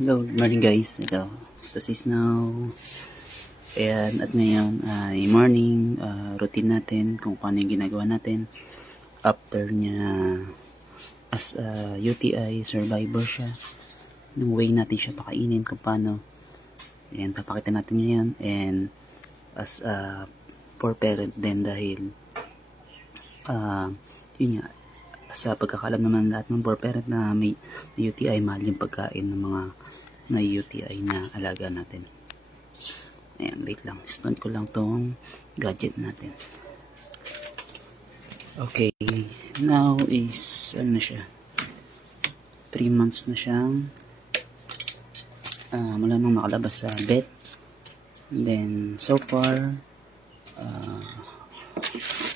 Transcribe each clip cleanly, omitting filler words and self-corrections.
Hello, good morning guys. Ito, this is now. Ayan, at ngayon ay morning routine natin kung paano yung ginagawa natin after niya as a UTI survivor siya. Yung way natin siya pakainin kung paano. Ayan, papakita natin ngayon. And as a poor parent din dahil yun nga, sa pagkakalam naman lahat ng poor parent na may UTI, mahal yung pagkain ng mga na UTI na alaga natin. Ayan, wait lang. Start ko lang tong gadget natin. Okay, now is, ano na siya? 3 months na siyang mula nung nakalabas sa vet. And then, so far,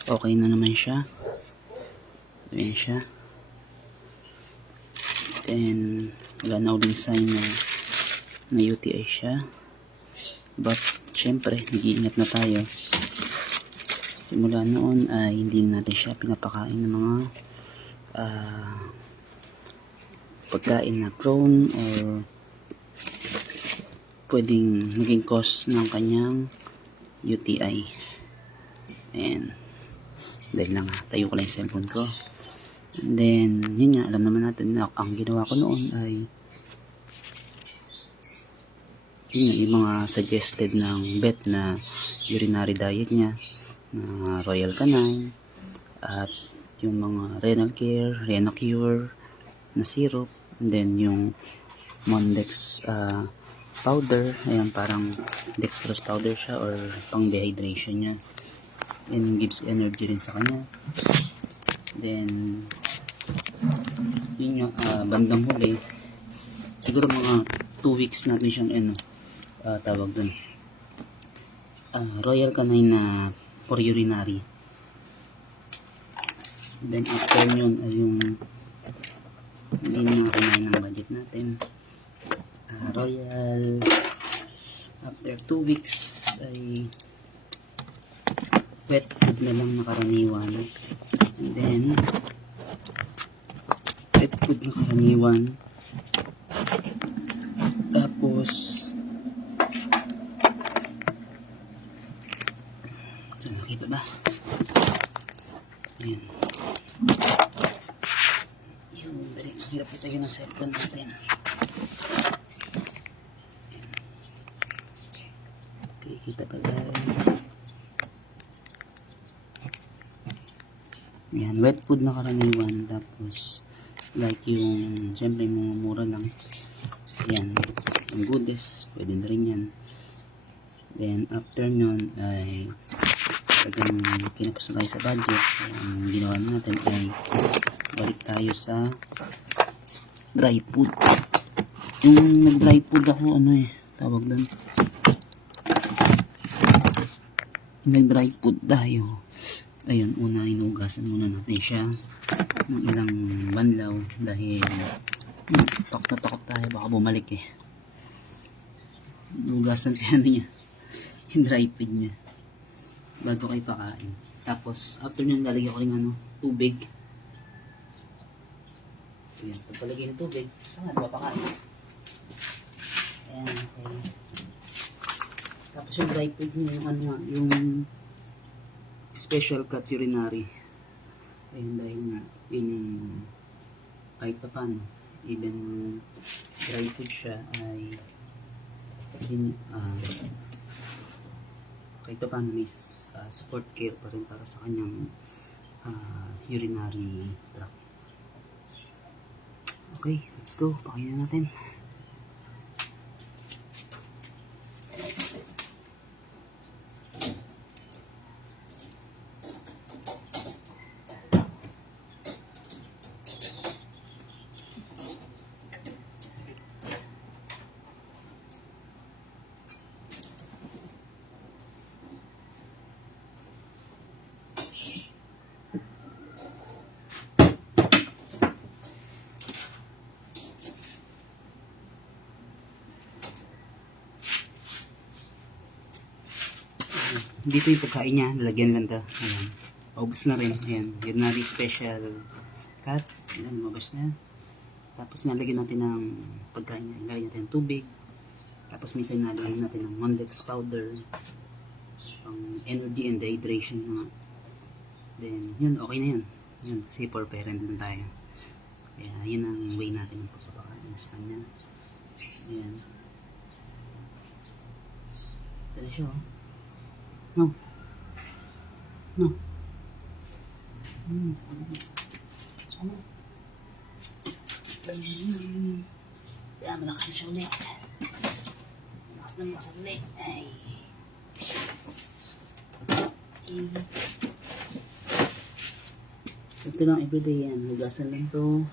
okay na naman siya. Ayan siya. Then, wala na uling sign na UTI siya. But, syempre, nag-iingat na tayo. Simula noon ay hindi natin siya pinapakain ng mga pagkain na prone or pwedeng naging cause ng kanyang UTI. Ayan. Dahil lang tayo ko lang yung cellphone ko. And then, yun nga, alam naman natin na ang ginawa ko noon ay yun nga, yung mga suggested ng vet na urinary diet niya na Royal Canin at yung mga renal care, Renacure na syrup, and then yung Mondex powder, ayan, parang dextrose powder siya or pang dehydration niya, and gives energy rin sa kanya. Then yun yung bandang huli, siguro mga 2 weeks natin siyang tawag dun Royal Canin na for urinary. Then after yun ay yung hindi mga kinain ng budget natin, Royal. After 2 weeks ay wet food na lang nakaraniwan. And then wet food na karaniwan. Tapos saan nakita ba? Ayan. Yung dali, hirap ito yun ang cellphone natin. Ayan. Okay, kita ba guys? Ayan, wet food na karaniwan. Tapos like yung siyempre mga mura lang. Ayan, yung goodies, pwede na rin yan. Then after nun ay talagang kinapos na tayo sa budget. Ang ginawa natin ay balik tayo sa dry food. Yung nag-dry food ako, tawag doon, nag-dry food tayo. Ayun, una inugasan muna natin siya ng ilang banlaw dahil takot na takot tayo baka bumalik inugasan kaya niya yung dry food niya bago kayo pakain. Tapos after nyo lalagyan ko rin tubig. Ayan, pagpalagay ng tubig saan nga papakain. Ayan, okay. Tapos yung dry food nyo yung special cut urinary. Ayun, dahil nga yun yung kahit pa paano even dry food siya ay yun, kahit pa paano may support care pa rin para sa kanyang urinary tract. Okay, let's go. Pakainin natin. Dito yung pagkain niya, lalagyan lang to. Ayan. Paubos na rin. Ayan. Yun na rin special cut. Ayan, lumabas na. Tapos nalagyan natin ng pagkain niya. Nalagyan natin ng tubig. Tapos minsan nalagyan natin ng Mondex powder. Pang energy and hydration na. Then, yun, okay na yun. Yun, kasi for parent lang tayo. Kaya, yun ang way natin ng pagpapakain sa kanya. Ayan. Ito na siya, oh. No. No. Sama. Kaya, malakas na siya ulit. Malakas na ulit. Ay. Okay. Ito lang everyday yan. Hugasan lang to.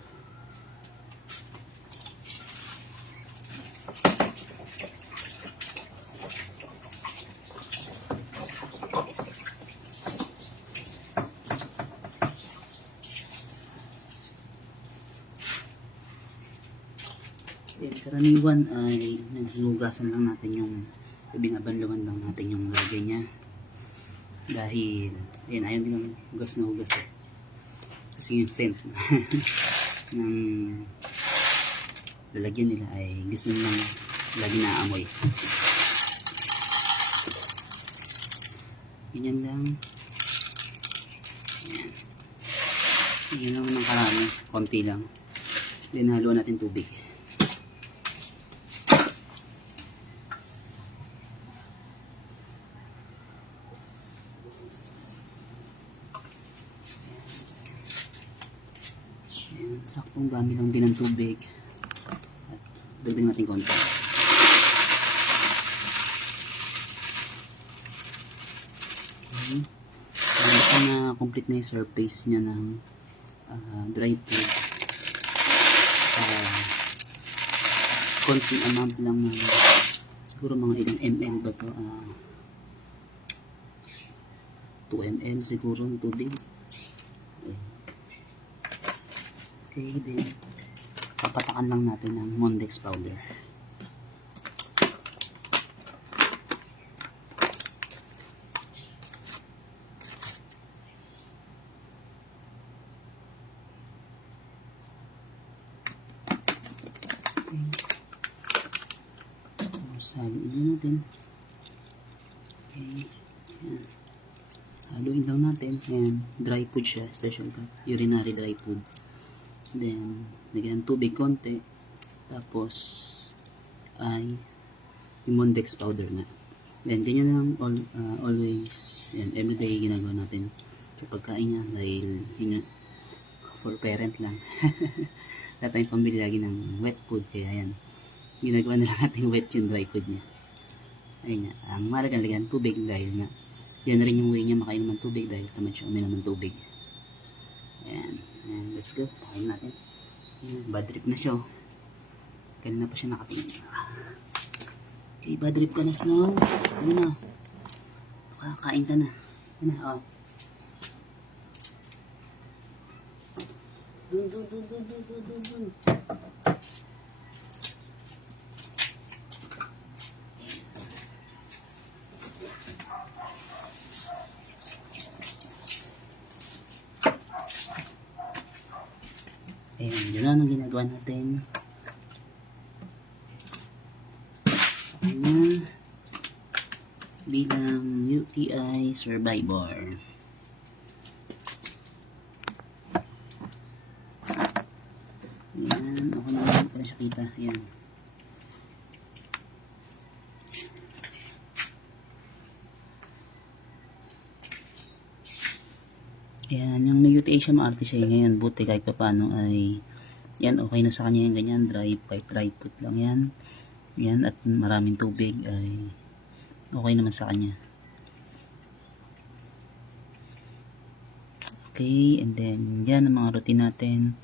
Karaniwan ay hugasan lang natin yung binabanlawan lang natin yung lagay niya. Dahil, ayun, ayaw din ng hugas na hugas eh. Kasi yung scent ng lalagyan nila ay gusto nilang lagi na amoy. Ganyan lang. Ayan. Ganyan lang ng karami. Konti lang. Then haluan natin tubig. Ayan, saktong dami lang din ng tubig. At dagdag natin konti. Okay. Basta na complete na yung surface niya ng dry food. Konting amount lang ng siguro mga ilang ml ba to? 2 ml siguro ng tubig. Okay, then papatakan lang natin ng Mondex powder. Okay. Tapos haluin natin. Okay. Ayan. Haluin lang natin. Ayan. Dry food siya. Special urinary dry food. Then, lagyan ng tubig konti. Tapos, ay yung Mondex powder na. Then, ganyan lang always, yan, everyday ginagawa natin sa pagkain niya dahil yun, for parent lang. Wala tayong pambili lagi ng wet food. Kaya yan, ginagawa na lang natin wet yung dry food niya. Ayun nga, ang mahalaga lagyan ng tubig dahil nga, yan rin yung way niya makainom ng tubig dahil tamad siya uminom ng tubig. Ayan. And let's go. Pakain natin. Ayan, bad trip na siya. Kanina pa siya nakatingin. Okay, bad trip ka na, Snow. Sige na. Kain ka na. Ano, oh. Dun. Ayan, yun lang ang ginagawa natin. Ayan, bilang UTI survivor. Ayan, okay na lang pala siya kita. Ayan. Ayan, yung na-UTI siya maarte siya ngayon. Buti kahit pa paano ay yan, okay na sa kanya yung ganyan. Dry food lang yan. Yan, at maraming tubig ay okay naman sa kanya. Okay, and then yan ang mga routine natin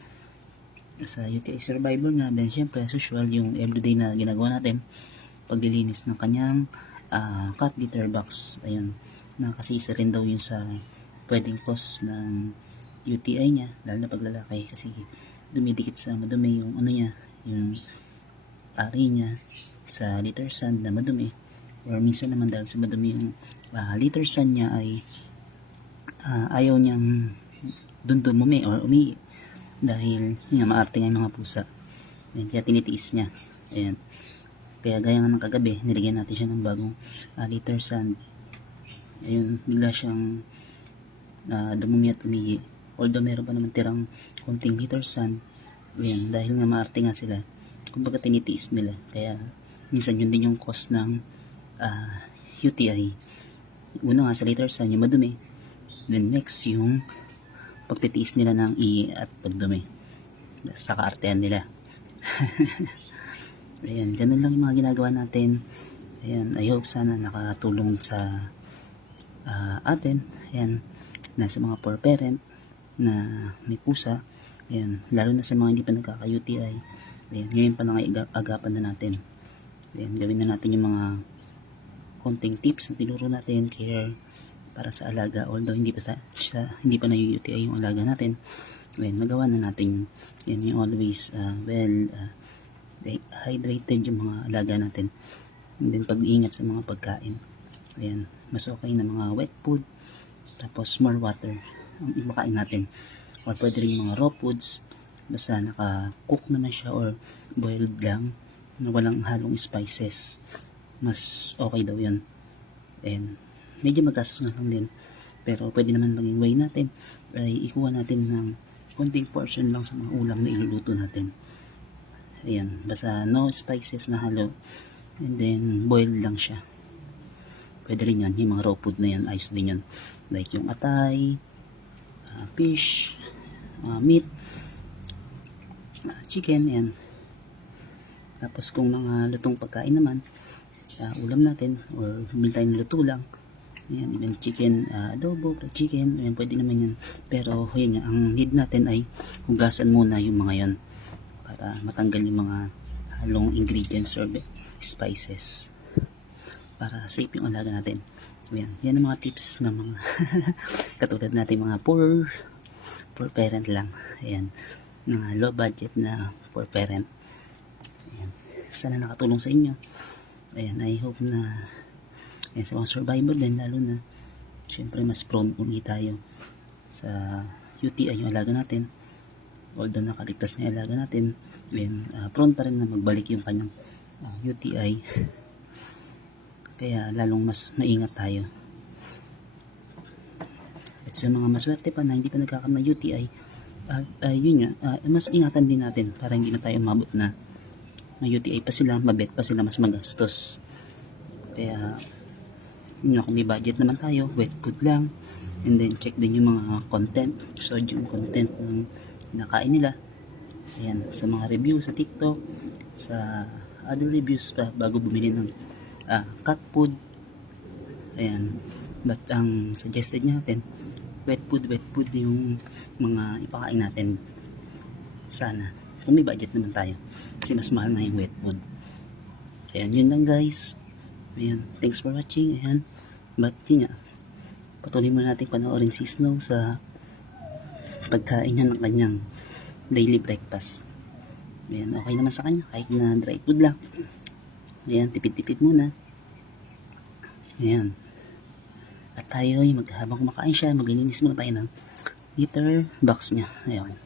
sa UTI survivor nga. Then syempre, as usual, yung everyday na ginagawa natin, paglilinis ng kanyang cat litter box. Ayun, na kasi isa rin daw yung sa pwedeng cause ng UTI niya, lalo na paglalaki kasi dumidikit sa madumi yung ano niya, yung ari niya sa litter sand na madumi, or minsan naman dahil sa madumi yung litter sand niya ay ayaw niyang dun dumumi or umi dahil yun, maarte nga yung mga pusa. Ayan, kaya tinitiis niya. Ayan. Kaya gaya nga ng kagabi, nilagyan natin siya ng bagong liter sand. Ayun, bigla siyang dumumi at umihi. Although meron pa naman tirang konting liter sand. Ayan, dahil nga maarte nga sila, kumbaga tinitiis nila. Kaya minsan yun din yung cause ng UTI. Una nga sa liter sand, yung madumi. Then next, yung pagtitiis nila ng ihi at pagdumi sa kaartehan nila. Ayan, ganun lang yung mga ginagawa natin. Ayan, I hope sana nakatulong sa atin. Ayan, nasa mga poor parent na may pusa. Ayan, lalo na sa mga hindi pa nagkaka-UTI. Ayan, ngayon pa lang ay agapan na natin. Ayan, gawin na natin yung mga konting tips na tinuro natin, care para sa alaga. Although hindi pa na UTI yung alaga natin. Ayan, magawa na natin. Yan yung always hydrated yung mga alaga natin. And then pag-iingat sa mga pagkain. Ayan, mas okay na mga wet food. Tapos more water ang imakain natin. Or pwede rin yung mga raw foods. Basta naka-cook naman siya or boiled lang na walang halong spices. Mas okay daw yun. And medyo magastos nga lang din. Pero pwede naman maging way natin ay ikuha natin ng konting portion lang sa mga ulam na iluluto natin. Ayan, basta no spices na halo. And then boiled lang siya. Pwede rin yan, yung mga raw food na yan, ayos din yan. Like yung atay, fish, meat, chicken, yan. Tapos kung mga lutong pagkain naman, ulam natin, or bili tayo ng luto lang, yan, even chicken, adobo, chicken, yan, pwede naman yan. Pero yun, ang need natin ay hugasan muna yung mga yan para matanggal yung mga halong ingredients or spices para safe yung alaga natin. Yan ang mga tips ng mga katulad natin mga poor parent lang. Ayan, mga low budget na poor parent. Ayan, sana nakatulong sa inyo. Ayan, I hope na sa mga survivor din, lalo na syempre mas prone uli tayo sa UTI yung alaga natin. Although nakaligtas na yung alaga natin, prone pa rin na magbalik yung kanyang UTI. Kaya lalong mas maingat tayo. At sa mga maswerte pa na hindi pa nagkakaroon ng UTI, yun nga, mas ingatan din natin para hindi na tayo mabot na may UTI pa sila, mabet pa sila, mas magastos. Kaya yun nga, kung may budget naman tayo, wet food lang, and then check din yung mga content, sodium content ng kinakain nila. Ayan, sa mga review sa TikTok, sa other reviews pa bago bumili ng cat food. Ayan, but ang suggested natin, wet food yung mga ipakain natin sana, kung may budget naman tayo, kasi mas mahal na yung wet food. Ayan, yun lang guys. Ayan, thanks for watching. Ayan, but yun nga, patuloy mo natin panoorin si Snow sa pagkain niya ng kanyang daily breakfast. Ayan, okay naman sa kanya kahit na dry food lang. Ayan, tipid-tipid muna. Ayan. At tayo ay habang kumakain siya, maglilinis muna tayo ng litter box niya. Ayan.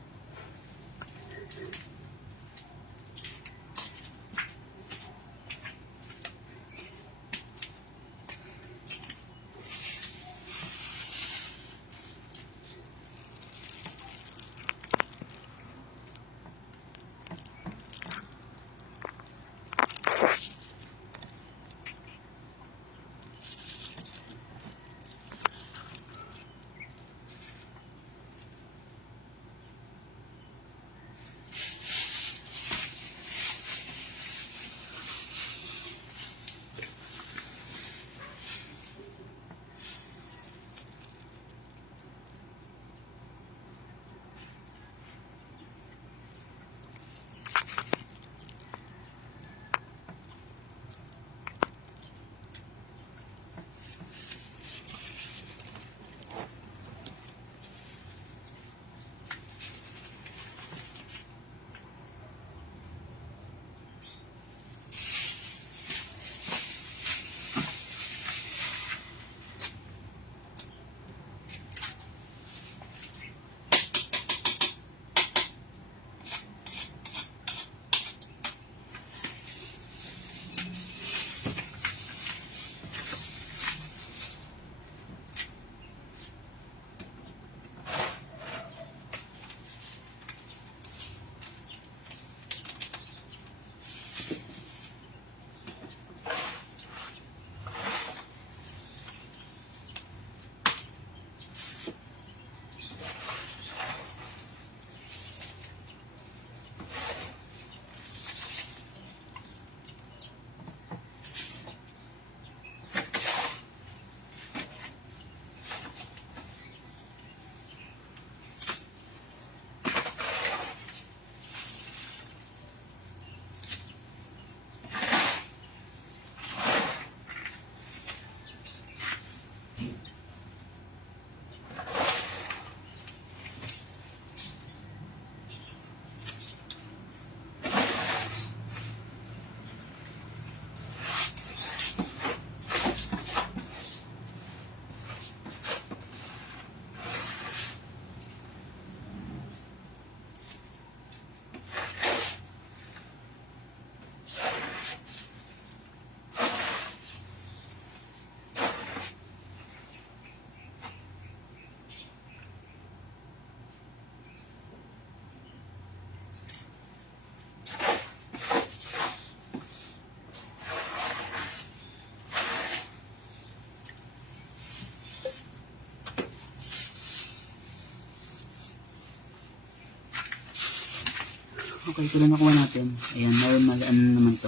Okay, ito lang nakuha natin. Ayan, normal, ano naman to.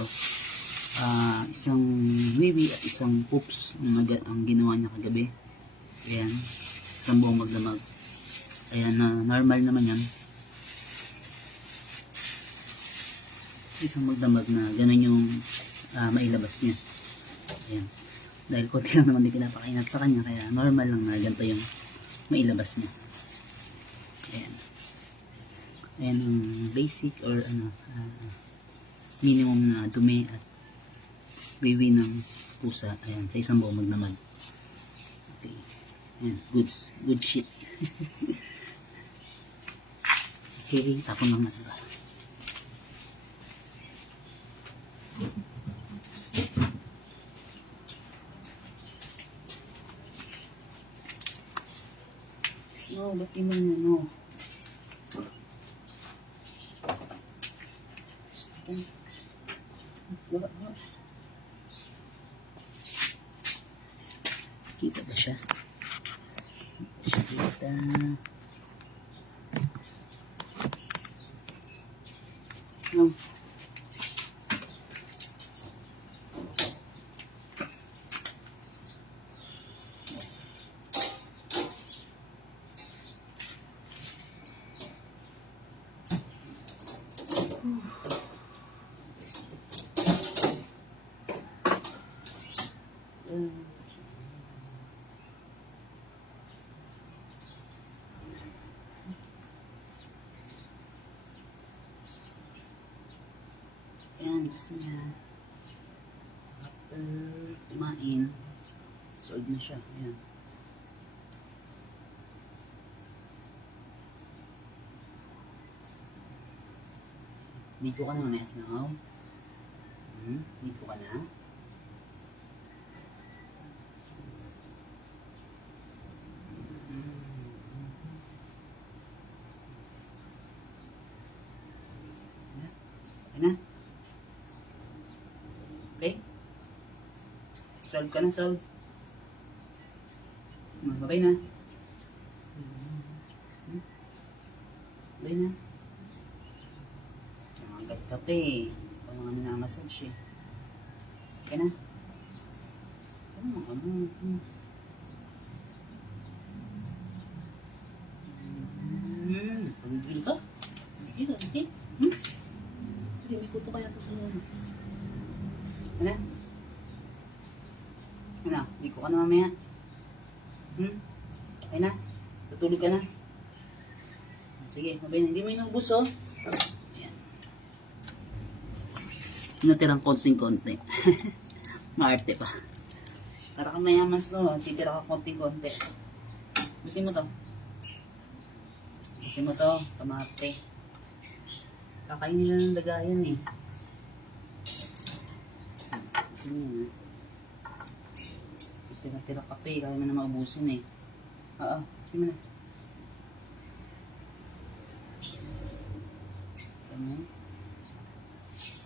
Isang wiwi at isang poops ang ginawa niya kagabi. Ayan, isang buong magdamag. Ayan, normal naman yan. Isang magdamag na gano'n yung mailabas niya. Ayan. Dahil konti lang naman din pinapakainat sa kanya, kaya normal lang na ganito yung mailabas niya. Ayan. Ayan ang basic or minimum na dumi at wiwi ng pusa. Ayan, sa isang buong magdamag. Okay. Ayan, good shit. Okay, tapon lang natin ba. No, ba't di mo na, no? Kita ba siya? Kita. No. Ayan, gusto niya. After kumain, solve na siya. Ayan. Dito ka na, Nes, now. Dito ka na. Ayan na. Okay? Solve ka na, solve. Babay na. Babay na. Nangangat kape. Wala nga minamassage eh. Okay na. Pagigil ka? Pagigil ka? Hindi? Hindi, may kuto kaya ito sa mga. Ano? Ano? Hindi ko ka na mamaya. Okay na? Tutulog ka na? Sige, mabay na. Hindi mo inubos, oh. Ayan. Natirang konting-konti. Maarte pa. Para kang mayamans, no? Titira ka konting-konti. Busin mo to. Busin mo to. Kamate. Kakain nila ng lagayan, eh. Busin mo yan, tira-tira kape, kaya mo na maubusin eh. Oo, busin mo na. Ano?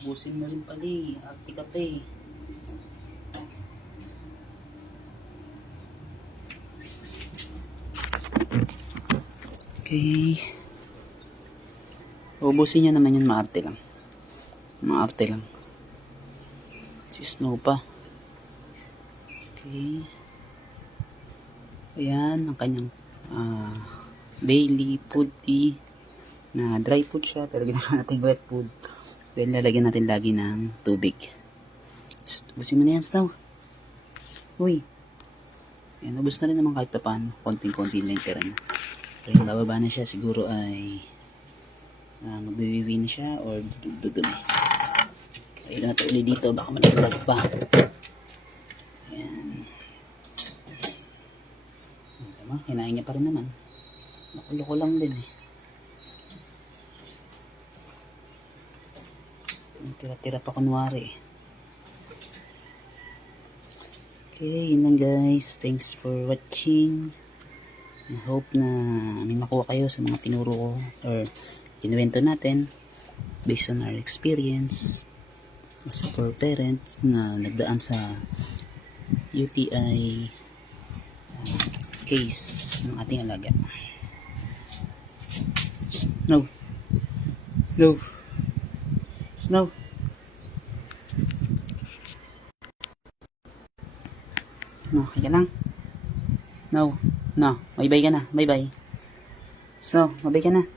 Busin mo rin pala eh, arte kape. Okay. Ubusin niya naman yan, maarte lang. Maarte lang. Si Snow pa. Okay. Ayan, ang kanyang daily food tea na dry food siya, pero ginawa natin wet food. Then, lalagyan natin lagi ng tubig. Ubusin mo na yan, Snow. Uy. Ayan, ubus na rin naman kahit pa paano. Konting-konti lang yung tira na. Kaya bababa na siya, siguro ay magbibiwi na siya or dudumi. Kaya lang natin ulit dito, baka malaglag pa. Ayan. Tama, hinahin niya pa rin naman. Nakulo ko lang din eh. Tira-tira pa kunwari eh. Okay, yun lang guys. Thanks for watching. I hope na may makuha kayo sa mga tinuro ko or kinuwento natin based on our experience as a poor parent na nagdaan sa UTI case ng ating alaga. No. Snow. Okay ka lang? No. No. Bye-bye ka na. Bye-bye. Snow, bye ka na.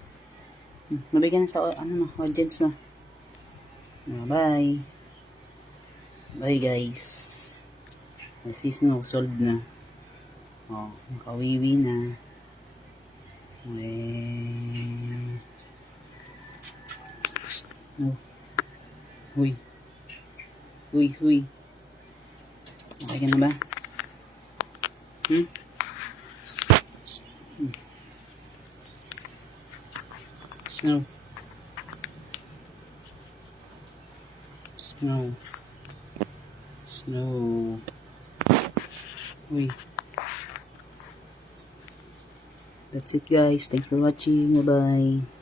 Bye ka na sa ano no, audience no. Bye. Bye guys. This is Snow, solved na. Oh, makawiwi na. No. Huy. Huy, huy. Okay ka na ba? Hmm? Snow. Snow. Snow. Uy. That's it guys. Thanks for watching. Bye-bye.